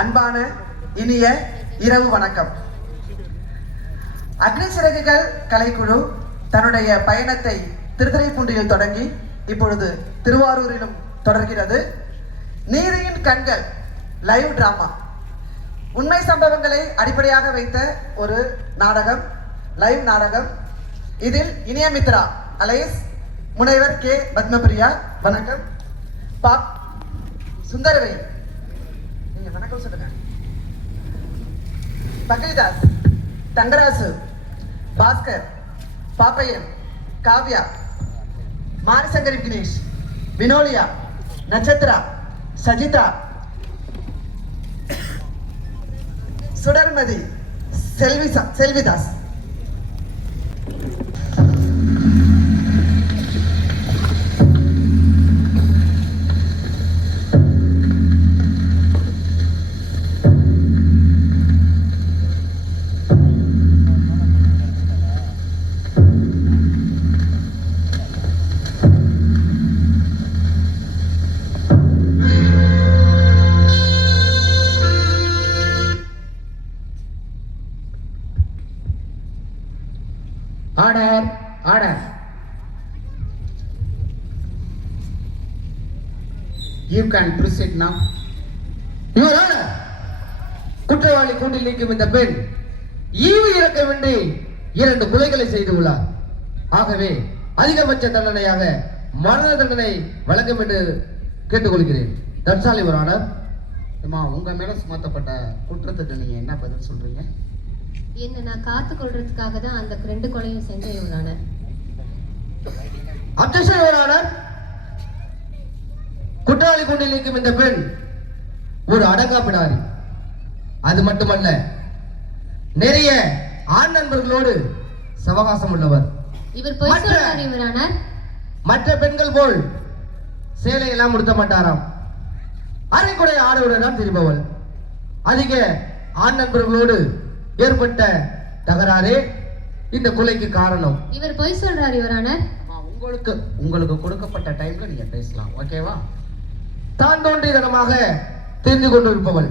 அன்பான இனிய இரவு வணக்கம். அக்னி சிறகுகள் கலைக்குழு தன்னுடைய பயணத்தை திருத்துறைப்பூண்டியில் தொடங்கி இப்பொழுது திருவாரூரிலும் தொடர்கிறது. நீதியின் கண்கள் லைவ் டிராமா, உண்மை சம்பவங்களை அடிப்படையாக வைத்த ஒரு நாடகம், லைவ் நாடகம். இதில் இனியமித்ரா அலைஸ், முனைவர் கே பத்மபிரியா வணக்கம், பாப் சுந்தரவேல் நீங்க வணக்கம் சொல்லுங்க, பகலிதாஸ், தங்கராசு, பாஸ்கர், பாப்பையன், காவ்யா, மாரிசங்கரி விக்னேஷ், வினோலியா, நட்சத்திரா, சஜிதா, சுடர்மதி, செல்விதாஸ். Order, order. You can proceed now. Your Honor, குற்றவாளி கூண்டில் நிற்கும் இந்த பெண் ஈவு இறக்கமின்றி 2 கொலைகளை செய்துள்ளார். ஆகவே அதிகபட்ச தண்டனையாக மரண தண்டனை வழங்கும் என்று கேட்டுக்கொள்கிறேன். That's all, Your Honor. உங்க மேல சுமத்தப்பட்ட குற்றத்துக்கு நீங்க என்ன பதில் சொல்றீங்க? என்ன நான் காத்து கொள்றதுக்காக தான் அந்த 2 கொலையும் செஞ்சேன், your honour. Objection, your honour. குற்றவாளி கூண்டில் நிற்கும் இந்த பெண் ஒரு அடங்கா பிடாரி. அது மட்டுமல்ல, நிறைய ஆண் நண்பர்களோடு சவகாசம் உள்ளவர். இவர் பொய் சொல்றார், யுவர் ஆனர். மற்ற பெண்கள் போல் சேலை எல்லாம் உடுத்த மாட்டாராம். அரைக்குறை ஆடையுடன் தான் திரும்பவள். அதிக ஆண் நண்பர்களோடு ஏற்பட்ட தகராறே இந்த கொலைக்கு காரணம். இவர் பொய் சொல்றார், யுவர் ஆனர். உங்களுக்கு கொடுக்கப்பட்ட டைம்ல நீங்க பேசலாம், ஓகேவா? தான் தோன்றியதனமாக தெரிந்து கொண்டிருப்பவள்.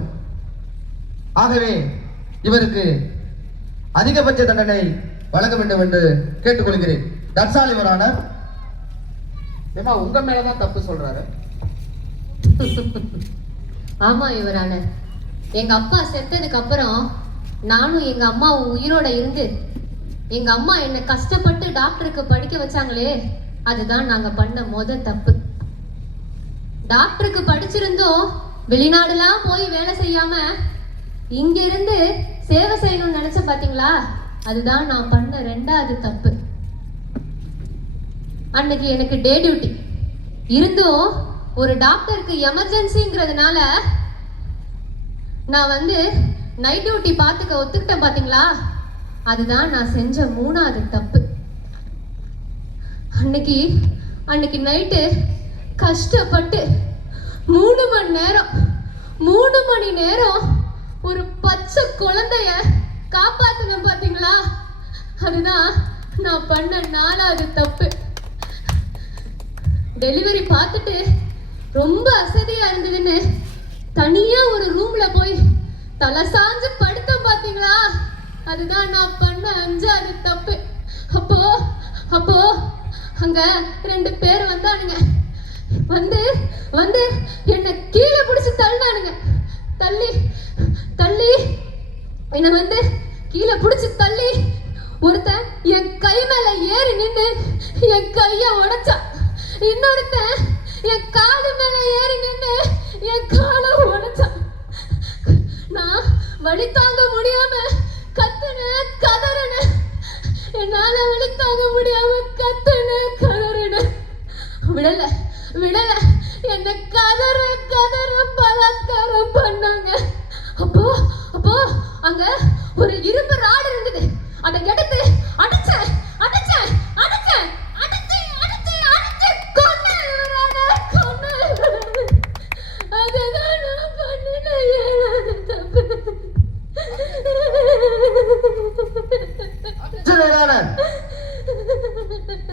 ஆகவே இவருக்கு அதிகபட்ச தண்டனை வழங்க வேண்டும் என்று கேட்டுக்கொள்கிறேன். That's all, your honour. உங்க மேலதான் தப்பு சொல்றாரு. ஆமா, யுவர் ஆனர். எங்க அப்பா செத்ததுக்கு அப்புறம் நானும் எங்க அம்மாவும் உயிரோட இருந்து எங்க அம்மா என்ன கஷ்டப்பட்டு டாக்டருக்கு படிக்க வச்சாங்களே, அதுதான் நாங்க பண்ண தப்பு. டாக்டருக்கு படிச்சிருந்தோம் வெளிநாடுலாம் போய் வேலை செய்யாம இங்க இருந்து சேவை செய்யணும்னு நினைச்ச பாத்தீங்களா, அதுதான் நான் பண்ண 2வது தப்பு. அன்னைக்கு எனக்கு டே டியூட்டி இருந்தும் ஒரு டாக்டருக்கு எமர்ஜென்சிங்கிறதுனால நான் நைட் டியூட்டி பார்த்துக்க ஒத்துக்கிட்டேன் பாத்தீங்களா, அதுதான் நான் செஞ்ச 3வது தப்பு. அன்னைக்கு நைட்டு கஷ்டப்பட்டு 3 மணி நேரம் ஒரு பச்சை குழந்தைய காப்பாத்தினேன் பாத்தீங்களா, அதுதான் நான் பண்ண 4வது தப்பு. டெலிவரி பார்த்துட்டு ரொம்ப அசதியா இருந்ததுன்னு தனியா ஒரு ரூம்ல போய் தலை சாஞ்சு படுத்தேன் பாத்தீங்களா, அதுதான் நான் பண்ண 5வது தப்பு. அப்போ அங்க 2 பேர் வந்தானுங்க. வந்து என்ன கீழே பிடிச்சு தள்ளினானுங்க. தள்ளி என்ன கீழே பிடிச்சு தள்ளி ஒருத்தன் என் கை மேல ஏறி நின்று என் கைய உடைச்சான். இன்னொருத்தன் என் காலு மேல ஏறி நின்று என் காலை உடைச்சான். நான் வலி தாங்க முடியாம கதறேன். என்னால வலி தாங்க முடியாம கதறேன். விடல என்ன கதற பலாத்காரம் பண்ணாங்க. அப்போ அங்க ஒரு இரும்பு ராடு இருந்தது. அதை எடுத்து அடிச்சேன். அதுதான் நான் பண்ணின 7வது தப்பு.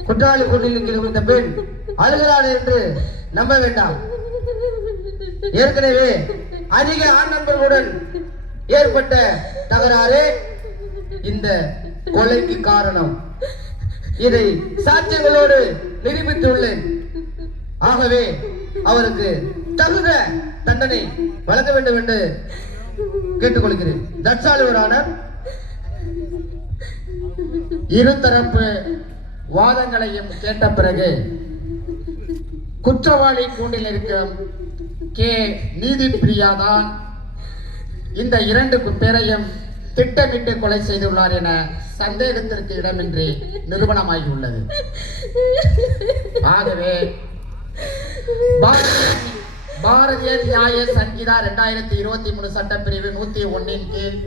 குற்றாலி கொண்டிருக்கிற இந்த பெண் அழுகிறாள் என்று நம்ப வேண்டாம். ஏற்கனவே அதிக ஆண் நண்பர்களுடன் ஏற்பட்ட தகராறு இந்த கொலைக்கு காரணம். இதை சாட்சியங்களோடு நிரூபித்துள்ளேன். ஆகவே அவருக்கு தகுந்த தண்டனை வழங்க வேண்டும் என்று கேட்டுக்கொள்கிறேன். That's all, Your Honor. இருதரப்பு வாதங்களையும் கேட்ட பிறகு குற்றவாளி கூண்டில் இருக்கும் கே நீதி பிரியாதான் இந்த 2 பேரையும் திட்டமிட்டு கொலை செய்துள்ளார் என சந்தேகத்திற்கு இடமின்றி நிரூபணமாகியுள்ளது. ஆகவே பாரதிய நியாய சங்கீதா 2023 சட்டப்பிரிவு 101 கீழ்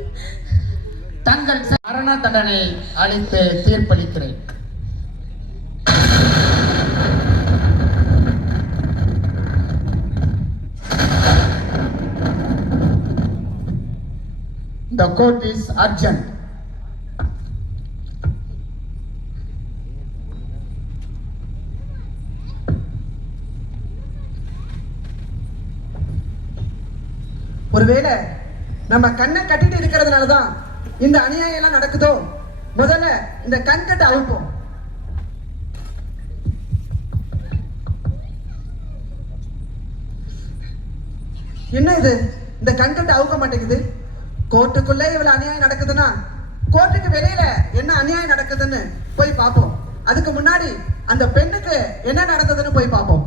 தங்கள் மரண தண்டனை அளித்து தீர்ப்பளிக்கிறேன். The court is urgent. ஒருவேளை நம்ம கண்ணை கட்டிட்டு இருக்கிறதுனால தான் இந்த அநியாயம் எல்லாம் நடக்குதோ? முதல்ல இந்த கண் கட்டை அவுப்போம். என்ன இது, இந்த கண் கட்டை அவுக்க மாட்டேங்குது? கோர்ட்டுக்குள்ள இவ்வளவு அநியாயம் நடக்குதுன்னா கோர்ட்டுக்கு வெளியில என்ன அநியாயம் நடக்குதுன்னு போய் பார்ப்போம். அதுக்கு முன்னாடி அந்த பெண்ணுக்கு என்ன நடந்ததுன்னு போய் பார்ப்போம்.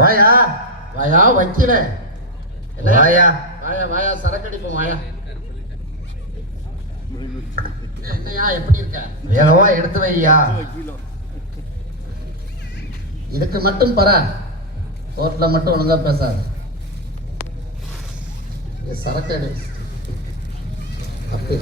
வாயா வாயா வைக்கல வாயா வாயா வாயா சரக்கடிப்போம் வாயா. என்னையா எப்படி இருக்க? வேகமா எடுத்து வையா. இதுக்கு மட்டும் பர கோர்ட்ல மட்டும் ஒழுங்கா பேசாது. சரக்கு அடி அப்படி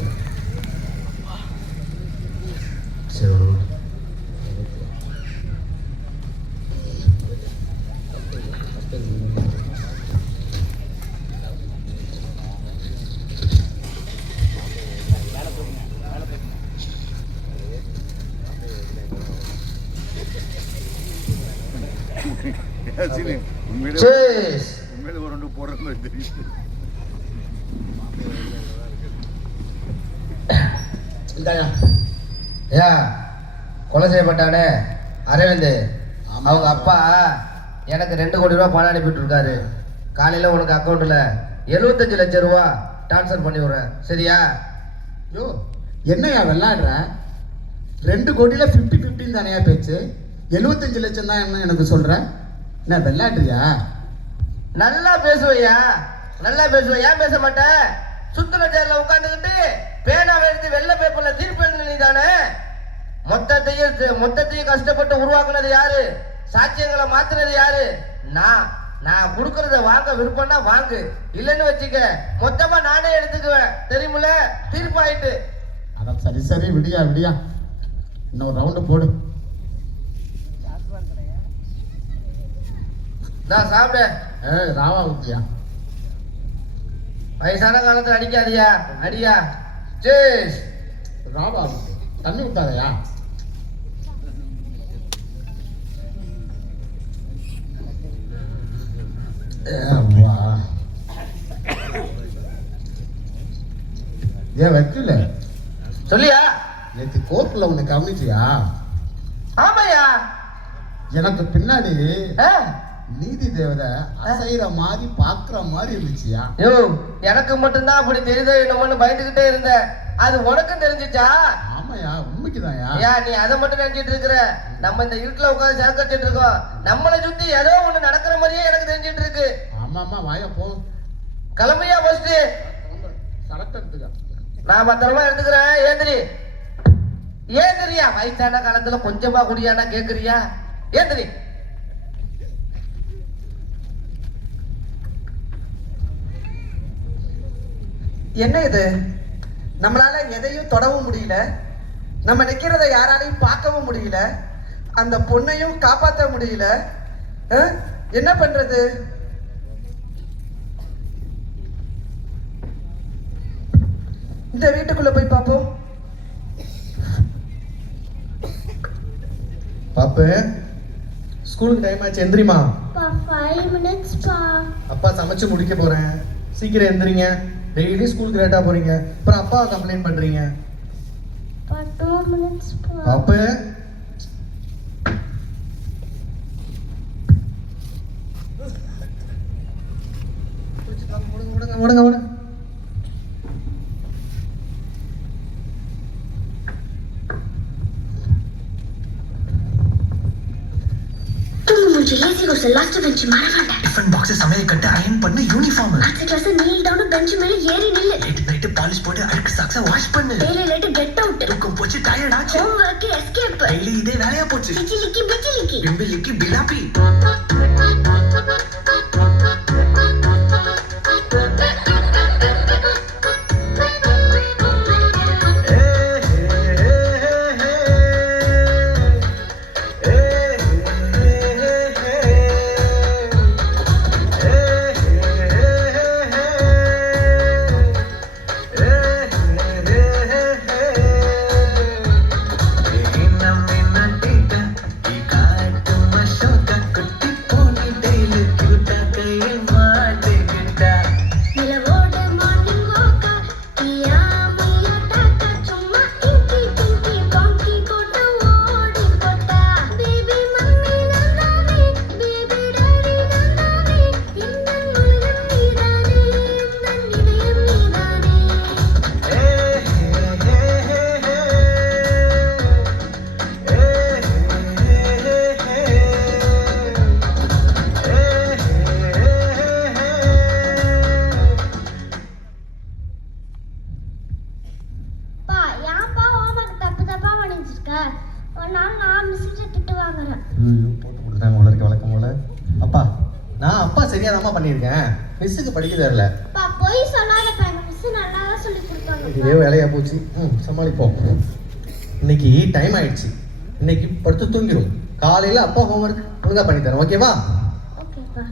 உண்மையில ஒரு ரெண்டு போடுற மாதிரி தெரியுது. கொலை செய்யப்பட்டானே அரவிந்த், அவங்க அப்பா எனக்கு 2 கோடி ரூபாய் பணம் அனுப்பிட்டு இருக்காரு. காலையில உனக்கு அக்கௌண்ட்ல 75 லட்சம் ரூபாய் டிரான்ஸ்ஃபர் பண்ணி விடுறேன், சரியா? யோ என்னையா விளையாடுற? 2 கோடியில 50-50 தானையா பேச்சு? 75 லட்சம் தான் என்ன எனக்கு சொல்ற? என்ன விளையாடுறியா? நல்லா பேசுவையா, நல்லா பேசுவேன். ஏன் பேச மாட்டேன்? சுத்தன சேர்ல உட்காந்துக்கிட்டு பேனாவை எடுத்து வெள்ளை பேப்பர்ல தீர்ப்பு எழுந்து நீ தானே. மொத்தத்தையும் கஷ்டப்பட்டு உருவாக்குனது யாரு? சாட்சியங்களை மாத்துனது யாரு? நான் கொடுக்கறத வாங்க விருப்பம்னா வாங்கு, இல்லைன்னு வச்சுக்க மொத்தமா நானே எடுத்துக்குவேன், தெரியுமில? தீர்ப்பாயிட்டு. அதான் சரி சரி விடியா விடியா, இன்னொரு ரவுண்டு போடு. நான் சாப்பிட ராவா ஊத்தியா? வயசான காலத்துல அடிக்காதியா, அடியா. சேஸ் ராவா ஊத்து, தண்ணி ஊத்தாதையா? அம்மா. ஏன் வைக்கல சொல்லியா? நேற்று கோர்ட்ல உன்னை கவனிச்சியா? ஆமாயா. எனக்கு பின்னாடி ஆ. நீதி தேவதை அசைற மாதிரி பாக்குற மாதிரி இருந்துச்சியா? யோ, எனக்கு மட்டும்தான் அப்படி தெரியுதோ என்னமோன்னு பயந்துகிட்டே இருந்தேன். அது உனக்கும் தெரிஞ்சிச்சா? ஆமாயா, உண்மைக்குதான்யா. ஏன் நீ அதை மட்டும் நினைச்சிட்டு இருக்கிற? நம்ம இந்த இருட்டுல உட்காந்து சரக்கடிச்சிட்டு இருக்கோம். நம்மளை சுத்தி ஏதோ ஒண்ணு நடக்கிற மாதிரியே எனக்கு தெரிஞ்சிட்டு இருக்கு. ஆமாமா, வாயா போ. கிளம்பியா ஃபர்ஸ்ட்? சரக்கு எடுத்துக்க. நான் பத்திரமா எடுத்துக்கிறேன். ஏந்திரி ஏந்திரியா. வயசான காலத்துல கொஞ்சமா குடியானா கேக்குறியா? ஏந்திரி. என்ன இது? நம்மளால எதையும் தொடவும் முடியல, நம்ம நிக்கிறத யாராலையும் பார்க்கவும் முடியல, அந்த பொண்ணையும் காப்பாற்ற முடியல. என்ன பண்றது? இந்த வீட்டுக்குள்ள போய் பார்ப்போம். பாப்பு, ஸ்கூலுக்கு டைம் ஆச்சு, எந்திரிமா. 5 minutes பா. அப்பா சமைச்சு முடிக்க போறேன், சீக்கிரம் எந்திரிங்க. டெய்லி ஸ்கூலுக்கு லேட்டா போறீங்க, அப்புறம் அப்பா கம்ப்ளைண்ட் பண்றீங்க. 2 minutes பா. பாப்பு, ஓடுங்க ஓடுங்க. லாஸ்ட் பெஞ்ச் மறவாண்ட டிஃபன் பாக்ஸ் சமையல் கட்டு அயன் பண்ணு யூனிஃபார்ம் அடுத்த கிளாஸ் நீல் டவுன் பெஞ்ச் மேல ஏறி நில்லு லேட் நைட் பாலிஷ் போட்டு அழுக்கு சாக்ஸ வாஷ் பண்ணு டெய்லி லேட் கெட் அவுட் தூக்கம் போச்சு டயர்ட் ஆச்சு ஹோம் வொர்க் எஸ்கேப் டெய்லி இதே வேலையா போச்சு சிச்சிலிக்கி பிச்சிலிக்கி பிம்பிலிக்கி பிலாப்பி அப்பா, நான் அப்பா சரியாதாம்மா பண்ணியிருக்கேன், மிஸ்ஸுக்கு படிக்க தெரியல. போய் சொல்லாதப்பா, மிஸ் நல்லா தான் சொல்லி கொடுப்பாங்க. இதே வேலையா போச்சு. சமாளிப்போம். இன்னைக்கு டைம் ஆயிடுச்சு, இன்னைக்கு படுத்து தூங்கிடும். காலையில அப்பா ஹோம்ஒர்க் ஒழுங்கா பண்ணி தரேன், ஓகேவா? ஓகேப்பா.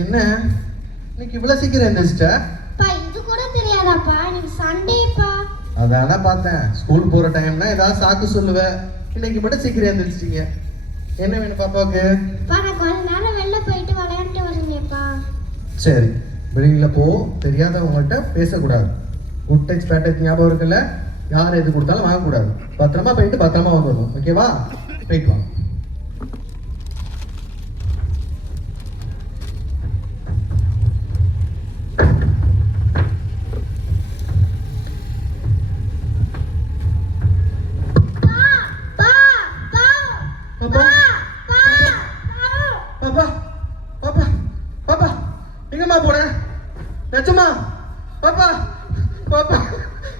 என்ன இன்னைக்கு இவ்வளவு சீக்கிரம் எந்திரிச்சிட்ட? இது கூட தெரியாதாப்பா? இன்னைக்கு சண்டேப்பா. அதானே பார்த்தேன், ஸ்கூல் போற டைம்னா ஏதாவது சாக்கு சொல்லுவேன். இன்னைக்கு மட்டும் சீக்கிரம் எந்திரிச்சிட்டீங்க. என்ன வேணும் பாப்பாவுக்கு? நான் கொஞ்ச நேரம் வெளில போயிட்டு விளையாண்டு வரேன்ப்பா. சரி, வெளியில போ, தெரியாதவங்கள்ட்ட பேசக்கூடாது. குட் டச் பேட் டச் ஞாபகம் இருக்குல்ல? யார் எது கொடுத்தாலும் வாங்கக்கூடாது. பத்திரமா போயிட்டு பத்திரமா வந்துடணும், ஓகேவா? போயிட்டு வாங்க. என்னம்மா பாப்பா பாப்பா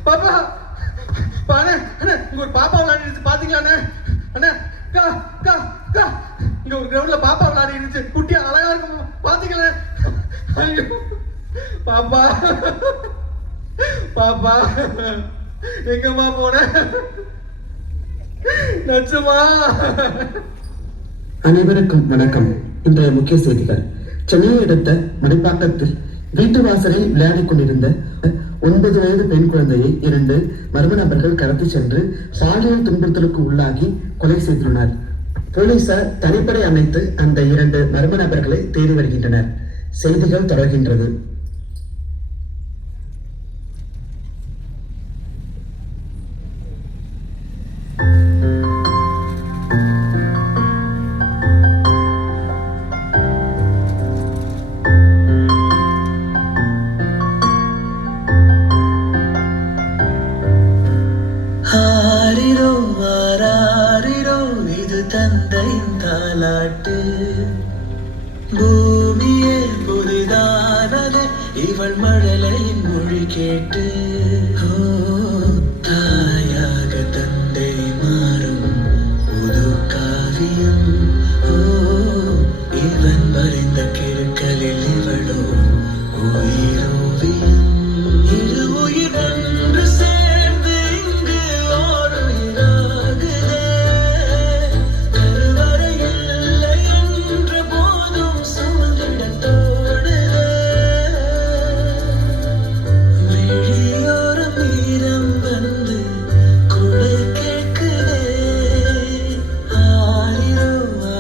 பாப்பா அண்ணே அண்ணே இங்க ஒரு பாப்பா விளையாடிடுச்சு பாத்தீங்களா அண்ணே அண்ணே கா கா கா இங்க ஒரு கிரவுண்ட்ல பாப்பா விளையாடிடுச்சு குட்டியா அழகா இருக்கும் பாத்தீங்களா ஐயோ பாப்பா பாப்பா எங்கம்மா போன நச்சுமா. அனைவருக்கும் வணக்கம். இன்றைய முக்கிய செய்திகள். சென்னையை அடுத்த மடிப்பாக்கத்தில் வீட்டு வாசலில் விளையாடிக் கொண்டிருந்த 9 வயது பெண் குழந்தையை 2 மர்ம நபர்கள் கடத்தி சென்று பாலியல் துன்புறுத்தலுக்கு உள்ளாகி கொலை செய்துள்ளனர். போலீசார் தனிப்படை அமைத்து அந்த 2 மர்ம நபர்களை தேடி வருகின்றனர். செய்திகள் தொடர்கின்றது. ஆரிரோ ஆராரிரோ இது தந்தையின் தாலாட்டு பூமியே புதிதானது இவள் மழலையின் மொழி கேட்டு தாயாக தந்தை மாறும் புது காவியம் இவன் வரைந்த கிருக்கலில் இவளோ உயிரோவியம் இரு உயிர் ஒன்று சேர்ந்து இங்கு ஓடுகிறாகுதே கருவறை இல்லை என்ற போதும் சுமந்திடம் தோடுதே விழியோரம் ஈரம் வந்து குடை கேட்குதே ஆரிரோ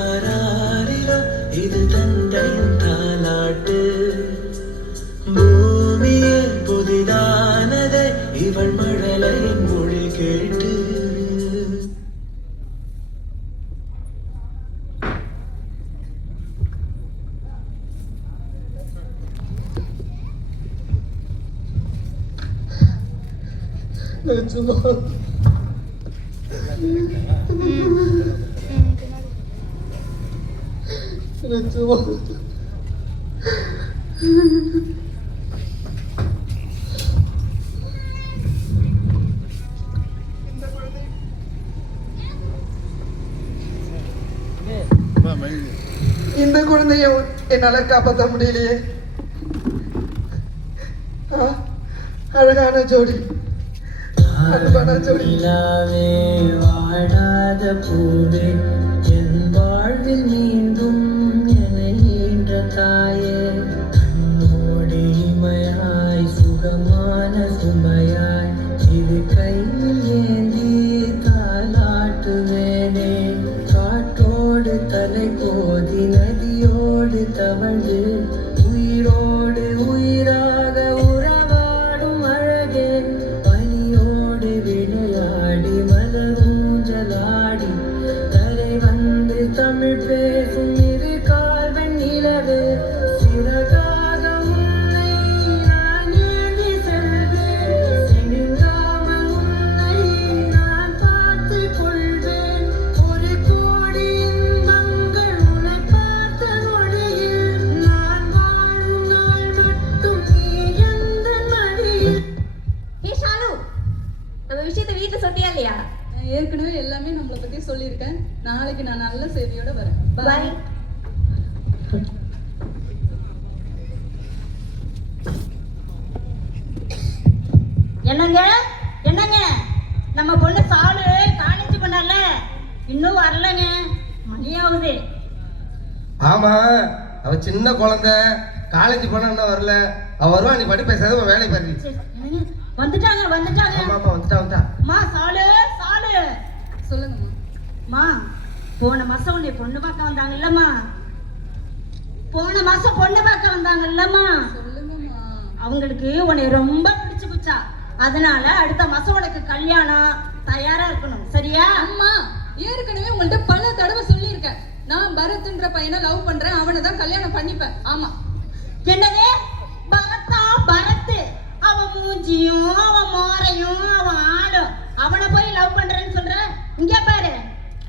ஆராரிரோ இது தந்தையும் தாலாட்டு பூமியே புதிதானதே இவள் மழலையின் மொழி கேட்டு நச்சுமா நச்சுமா இந்த குழந்தைய என்னால காப்பாற்ற முடியலையே. அழகான ஜோடி, அன்பான ஜோடி. நிலாவே வாடாத பூவே என் வாழ்வில் மீண்டும் என்னை ஈன்ற தாயே கண்ணோடி இமையாய் சுகமான சுமையாய் இது கையில் ஏந்தி தாலாட்டுவேனே காற்றோடு தலை கோதி நதியோடு தவழ்ந்து உயிரோடு உயிராக உறவாடும் அழகே பனியோடு விளையாடி மலர் ஊஞ்சலாடி தரை வந்து தமிழ் பேசும் இரு கால்வன் நிலவே சிறகாக உன்னை நான் ஏந்தி செல்வேன் சினுங்காமல் உன்னை நான் பார்த்துக் கொள்வேன் ஒரு கோடி இன்பங்கள் உன்னை பார்த்த நொடியில் நான் வாழும் நாள் மட்டும் நீ எந்தன் மடியில். ஏ ஷாலு, நம்ம விஷயத்தை வீட்டுல சொல்லியா இல்லையா? நான் ஏற்கனவே எல்லாமே நம்மளை பத்தி சொல்லியிருக்கேன். நாளைக்கு நான் நல்ல செய்தியோட வரேன். பாய். என்னங்க என்னங்க நம்ம பொண்ணு சாலு காலேஜ் பண்ணல இன்னும் வரலங்க மணியாகுது. ஆமா, அவ சின்ன குழந்தை, காலேஜ் போனா இன்னும் வரல. அவ வருவா, நீ படி பேசாத வேலை பாரு. சரி, என்னங்க வந்துட்டாங்க வந்துட்டாங்க. ஆமா ஆமா, வந்துட்டா. மா சாலு சாலு சொல்லுங்கம்மா. மா போன மாசம் உன்னை பொண்ணு பார்க்க வந்தாங்கல்லம்மா. போன மாசம் பொண்ணு பார்க்க வந்தாங்கல்லம்மா. சொல்லுங்கம்மா. அவங்களுக்கு உன்னை ரொம்ப பிடிச்சு போச்சா. அதனால அடுத்த மாசம் உனக்கு கல்யாணம், தயாரா இருக்கணும். சரியா? அம்மா, ஏற்கனவே உங்கள்ட்ட பல தடவை சொல்லியிருக்கேன். நான் பரத்ன்ற பையனை லவ் பண்றேன், அவனை தான் கல்யாணம் பண்ணிப்பேன். ஆமா. என்னது பரத்தா? பரத்து அவன் மூஞ்சியும் அவன் மோரையும் அவன் ஆடும் அவனை போய் லவ் பண்றேன்னு சொல்ற? இங்க பாரு,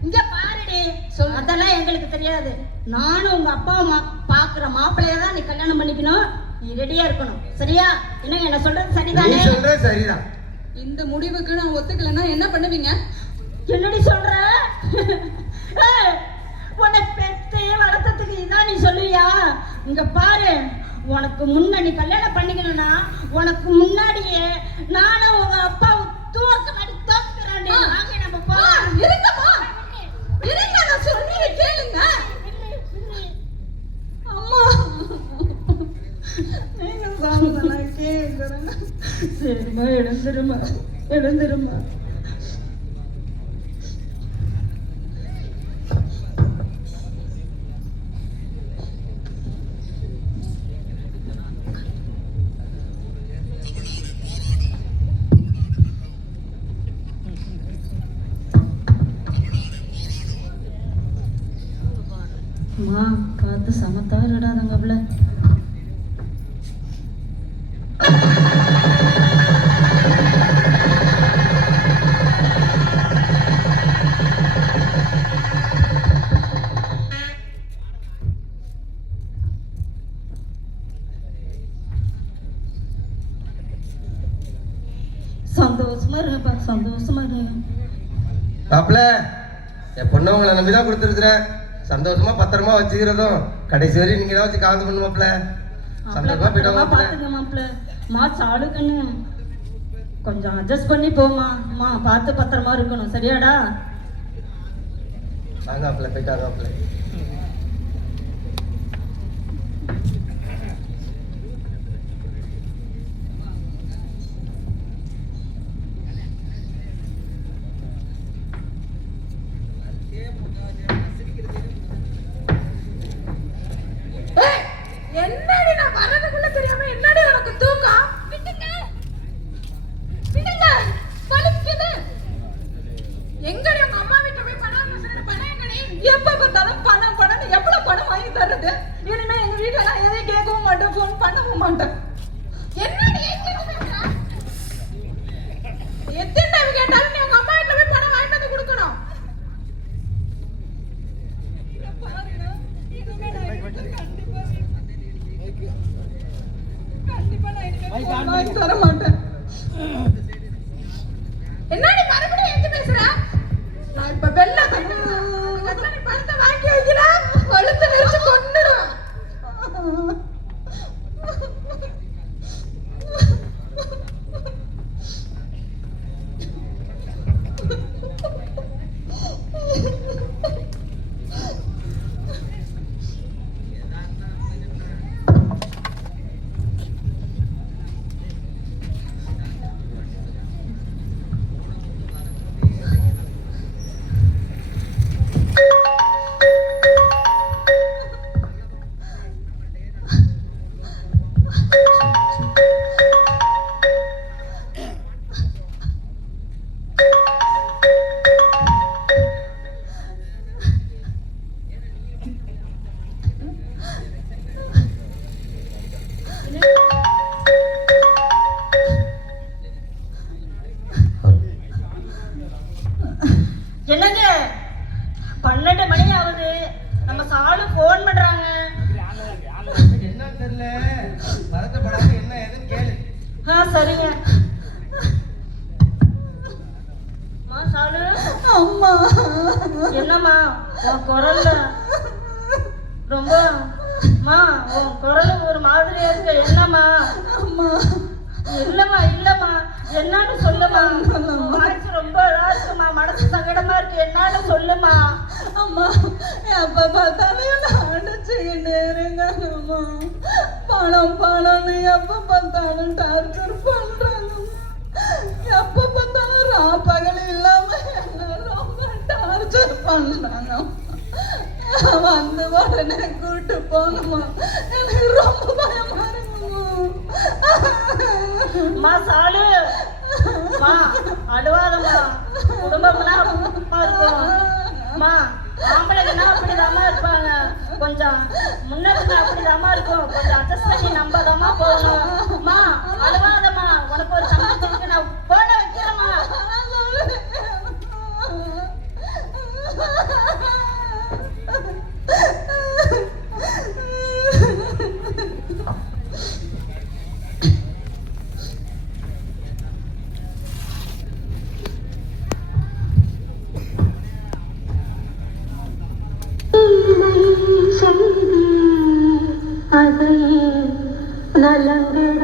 இங்க பாருடி. சொல்லு. அதெல்லாம் எங்களுக்கு தெரியாது. நானும் உங்க அப்பா அம்மா பாக்குற மாப்பிள்ளைய தான் நீ கல்யாணம் பண்ணிக்கணும். நீ ரெடியா இருக்கணும் சரியா? என்ன என்ன சொல்றது நீ சரிதானே? சொல்றது சரிதான். இந்த முடிவுக்கு நான் ஒத்துக்கலைன்னா என்ன பண்ணுவீங்க? என்னடி சொல்ற? ஏய், உன்னை பெத்து வளர்த்ததுக்கு இதான் நீ சொல்லுவியா? இங்க பாரு, உனக்கு முன்ன நீ கல்யாணம் பண்ணிக்கணும்னா உனக்கு முன்னாடியே நானும் உங்க அப்பாவை தூக்க மாதிரி தோக்குறேன். வாங்க நம்ம போலாம். இருங்கம்மா, இருங்க, நான் சொல்றத கேளுங்க. அம்மா, நீங்க சாப்பிடலாம் கேக்குறேன். சரிம்மா, எழுந்துருமா, எழுந்துருமா. அம்மா பார்த்து சமத்தா விடாதங்கப்ல. சந்தோஷமா இருங்கப்பா, சந்தோஷமா இருங்க. மாப்பிள்ள, என் பொண்ணு உங்களை நம்பிதான் கொடுத்துருக்குறேன். சந்தோஷமா பத்திரமா வச்சுக்கிறதும் கடைசி வரையும் நீங்க தான் வச்சு காந்து பண்ணு மாப்பிள்ள. சந்தோஷமா போயிட்டோம் மாப்பிள்ள. பாத்துங்க மாப்பிள்ள. மா சாலுக்கண்ணு கொஞ்சம் அட்ஜஸ்ட் பண்ணி போமா. அம்மா பார்த்து பத்திரமா இருக்கணும் சரியாடா? வாங்க மாப்பிள்ள, போயிட்டாங்க மாப்பிள்ள. என்னடி நான் வரதுக்குள்ள தெரியாம என்னடி உனக்கு தூக்கம்? விட்டுங்க, விடுங்க, வலிக்குது. எங்கடி உங்க அம்மா வீட்டுல போய் பணம் வசூல் பண்ண? எங்கடி எப்ப பார்த்தாலும் பணம் பணம், எவ்வளவு பணம் வாங்கி தர்றது? இனிமே எங்க வீட்டுல நான் எதையும் கேட்கவும் மாட்டேன், போன் பண்ணவும் மாட்டேன். என்னடி எத்தனை டைம் கேட்டாலும் நீ உங்க அம்மா வீட்டுல போய் பணம் வாங்கிட்டு வந்து கொடுக்கணும். வாங்கி தர மாட்டேன். என்னடி மறுபடியும் எது பேசுற? நான் இப்ப வெள்ள பணத்தை வாங்கி வைக்கல, கொழுத்து நெரிச்சு கொண்டுடும். என்னங்க 12 மணி ஆகுது, நம்ம சாலு போன் பண்றாங்க. என்னன்னு தெரியல, வருத்தப்படாம என்ன ஏதுன்னு கேளு. சரிங்க. மா சாலு. அம்மா, என்னம்மா உன் குரல்ல ரொம்ப உன் குரல் ஒரு மாதிரியா இருக்கு. என்னம்மா? அம்மா, இல்லம்மா இல்லம்மா, என்னன்னு சொல்லுமா. மனசு ரொம்ப இருக்குமா, மனசு சங்கடமா இருக்கு, என்னன்னு சொல்லுமா. அம்மா, எப்ப பார்த்தாலும் நான் அடிச்சுக்கிட்டே இருங்கம்மா. பணம் பணம்னு எப்ப பார்த்தாலும் டார்ச்சர் பண்றாங்கம்மா. எப்ப பார்த்தாலும் ராப்பகல் இல்லாம என்ன ரொம்ப டார்ச்சர் பண்றாங்க. வந்து உடனே கூட்டு போகணுமா, எனக்கு ரொம்ப பயமா இருக்குமா. சாலு அழுவாதம்மா, குடும்பம்னா இருக்கும். ஆம்பளைங்கன்னா அப்படிதாம்மா இருப்பாங்க, கொஞ்சம் முன்னதுக்கு அப்படிதாம்மா இருக்கும், கொஞ்சம் அட்ஜஸ்ட் பண்ணி நம்பதாம்மா போகணும். அழுவாதம்மா, உனக்கு ஒரு சந்தோஷத்துக்கு நான் போன வைக்கிறேம்மா. அதையே நலங்கிட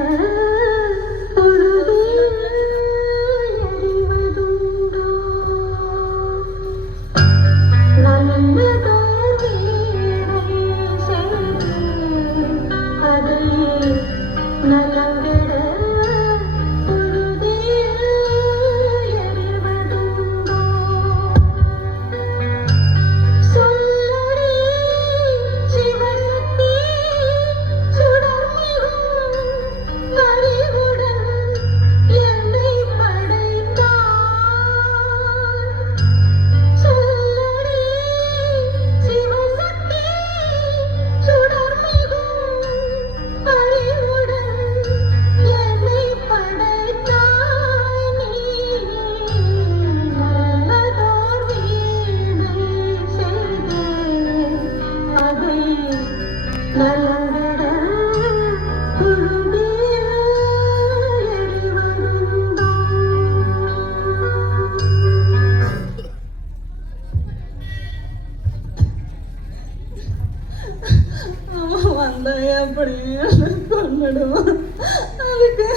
அதுக்கு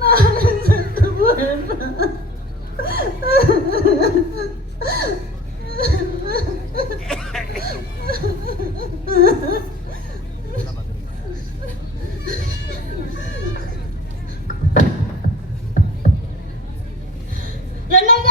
நானே செத்து போயிடுறேன். என்னங்க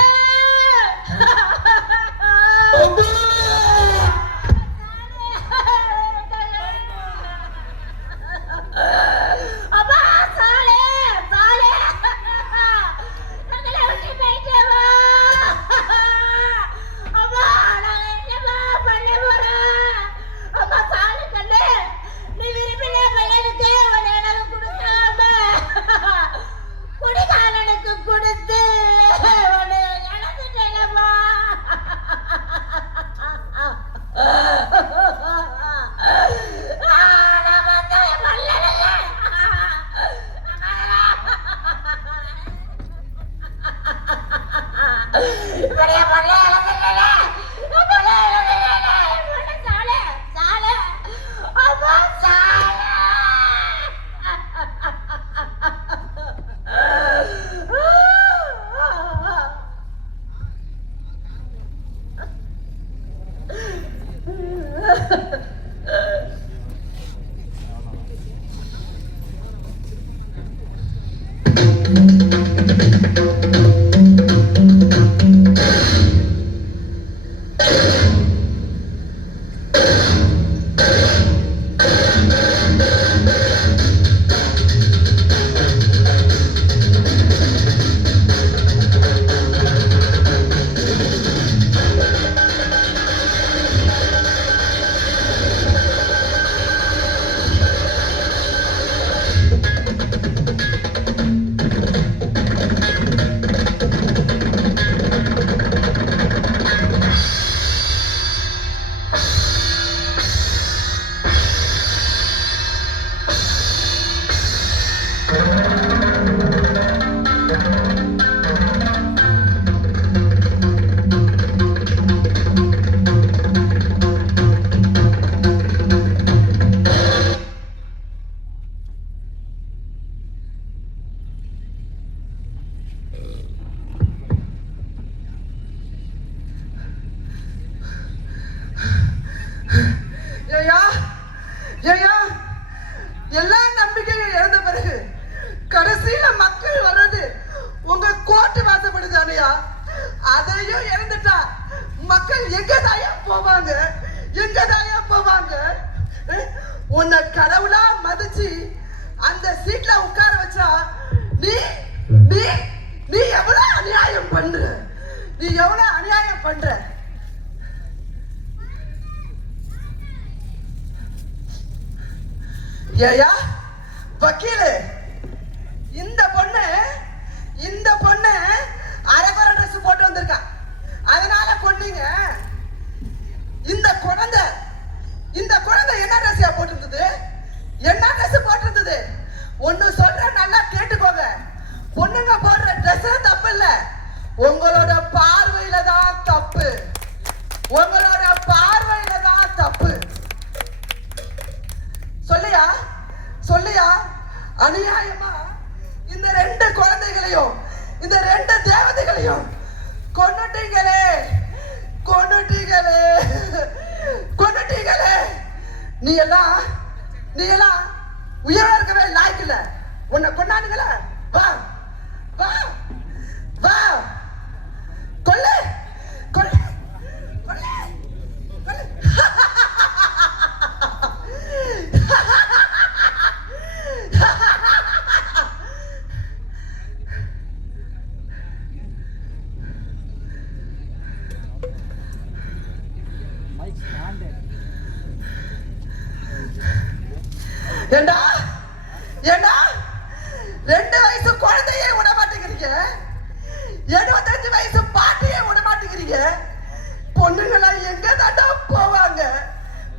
எல்லா நம்பிக்கையும் இழந்த பிறகு கடைசியில மக்கள் வர்றது உங்க கோட்டு வாசப்படுதானையா? அதையும் இழந்துட்டா மக்கள் எங்கதாயா போவாங்க? எங்கதாயா போவாங்க? உன்னை கடவுளா மதிச்சு அந்த சீட்ல உட்கார வச்சா நீ நீ நீ எவ்வளவு அநியாயம் பண்ற? நீ எவ்வளவு அநியாயம் பண்ற? ஏயா வக்கீலு, இந்த பொண்ணு அரைகுறை ட்ரெஸ் போட்டு வந்திருக்கா, அதனால கொன்னீங்க. இந்த குழந்தை என்ன ட்ரெஸ்ஸா போட்டு இருந்தது? என்ன ட்ரெஸ் போட்டு இருந்தது? ஒண்ணு சொல்ற, நல்லா கேட்டுக்கோங்க. பொண்ணுங்க போடுற ட்ரெஸ் தப்பு இல்ல, உங்களோட பார்வையில தான் தப்பு. உங்களோட பார்வையில தான் தப்பு. சொல்லியா? அநியாயமா இந்த 2 குழந்தைகளையும் இந்த 2 தேவதைகளையும் கொன்னுட்டீங்களே கொன்னுட்டீங்களே கொன்னுட்டீங்களே. நீ எல்லாம் உயிரோட இருக்கவே லாய்க்கல. உன்னை கொண்டானுங்களே. வா வா வா கொல்லு கொல்லு கொல்லு கொல்லு. ஏண்டா ஏண்டா 2 வயசு குழந்தையே விட மாட்டேங்கிறீங்க, 75 வயசு பாட்டியே விட மாட்டேங்கிறீங்க. பொண்ணுங்களா எங்க தாண்டா போவாங்க?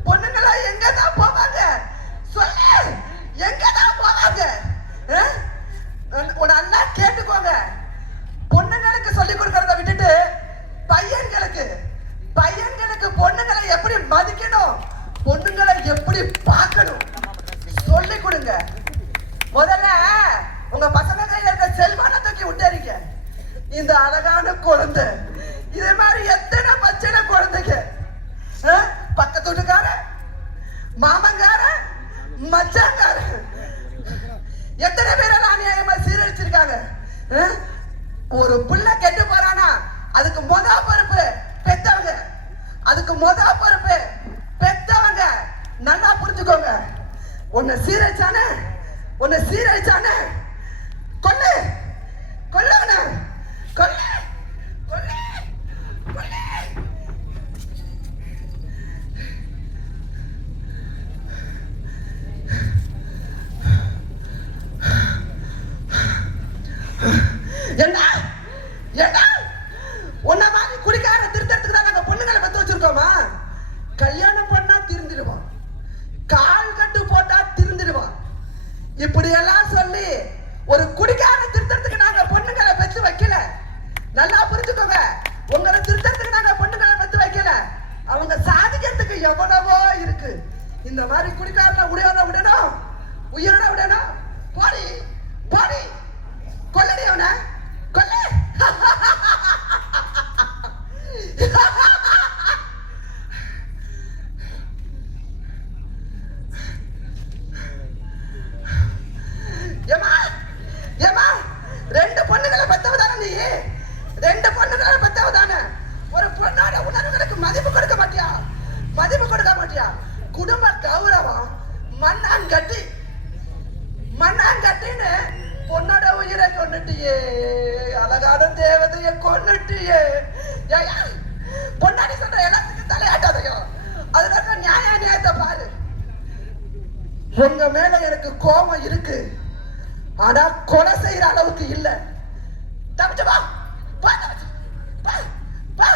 பொண்ணுங்களா எங்க தான் போவாங்க? சொல்லு, எங்க தான் போவாங்க? நல்லா கேட்டுக்கோங்க. பொண்ணுங்களுக்கு சொல்லி கொடுக்கறத விட்டுட்டு பையன்களுக்கு பொண்ணுங்களை எப்படி மதிக்கணும், பொண்ணுங்களை எப்படி பார்க்கணும் சொல்லி கொடுங்க. முதல்ல உங்க பசங்க கையில இருக்க செல்வான தூக்கி விட்டாருங்க. இந்த அழகான குழந்தை இதே மாதிரி எத்தனை பச்சனை குழந்தைங்க பக்கத்து வீட்டுக்கார, மாமங்கார, மச்சாங்கார, எத்தனை பேரெல்லாம் அநியாயமா சீரழிச்சிருக்காங்க. ஒரு புள்ள கெட்டு போறானா அதுக்கு பொறுப்பு பெத்தவங்க, அதுக்கு பொறுப்பு பெத்தவங்க. நல்லா புரிஞ்சுக்கோங்க. உன்னை சீரழிச்சானே கொல்லு கொல்லுவன கொல்லு கொல்லு கொல்லு. என்ன என்ன உன்ன மாதிரி குடிக்கார திருத்தறதுக்கு தான் நாங்க பொண்ணுங்களை பத்து வச்சிருக்கோமா? கல்யாணம் பண்ணா திருந்திடுவோம், கால் கட்டு போட்டா திருந்திடுவோம். இப்படி எல்லாம் சொல்லி ஒரு குடிக்கார திருத்தறதுக்கு நாங்க பொண்ணுங்களை பெத்து வைக்கல. நல்லா புரிஞ்சுக்கோங்க. உங்களை திருத்தறதுக்கு நாங்க பொண்ணுங்களை பெத்து வைக்கல. அவங்க சாதிக்கிறதுக்கு எவ்வளவோ இருக்கு. இந்த மாதிரி குடிக்காரனை விடணும், உயிரோட விடணும். போடி போடி கொல்லடி அவனை கொல்லு. ஏமா ஏமா 2 பொண்ணுகளை பெத்தவதானே நீ? 2 பொண்ணுகளை பெத்தவதானே? ஒரு பொண்ணோட உணர்வுகளுக்கு மதிப்பு கொடுக்க மாட்டியா? குடும்ப கௌரவம் மண்ணாங்கட்டின்னு பொண்ணோட உயிரை கொண்டுட்டியே, அழகான தேவதைய கொண்டுட்டியே. பொன்னாடி சொல்ற எல்லாத்துக்கும் தலையாட்டாதையோ. அதுல நியாயத்தை பாரு. உங்க மேல எனக்கு கோபம் இருக்கு, ஆனா கொலை செய்யற அளவுக்கு இல்ல. தப்பிச்சு வா வா வா வா.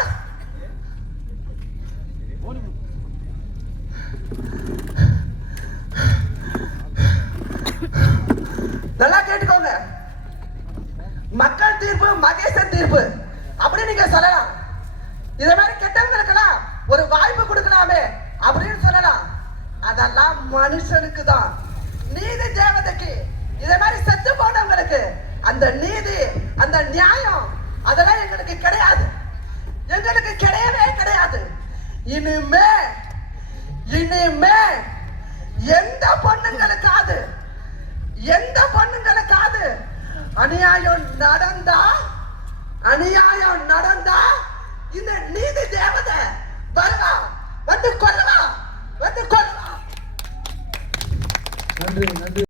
நல்லா கேட்டுக்கோங்க. மக்கள் தீர்ப்பு மகேசன் தீர்ப்பு அப்படி நீங்க சொல்லலாம். இதே மாதிரி கெட்டவங்களுக்கெல்லாம் ஒரு வாய்ப்பு கொடுக்கலாமே அப்படின்னு சொல்லலாம். அதெல்லாம் மனுஷனுக்கு தான். நீதி தேவதைக்கு இதே மாதிரி செத்து போனவங்களுக்கு அந்த நீதி அந்த நியாயம் அதெல்லாம் எங்களுக்கு கிடையாது, எங்களுக்கு கிடையவே கிடையாது. இனிமே எந்த பொண்ணுங்களுக்காது அநியாயம் நடந்தா இந்த நீதி தேவதை வருவா, வந்து கொல்லுவா. நன்றி.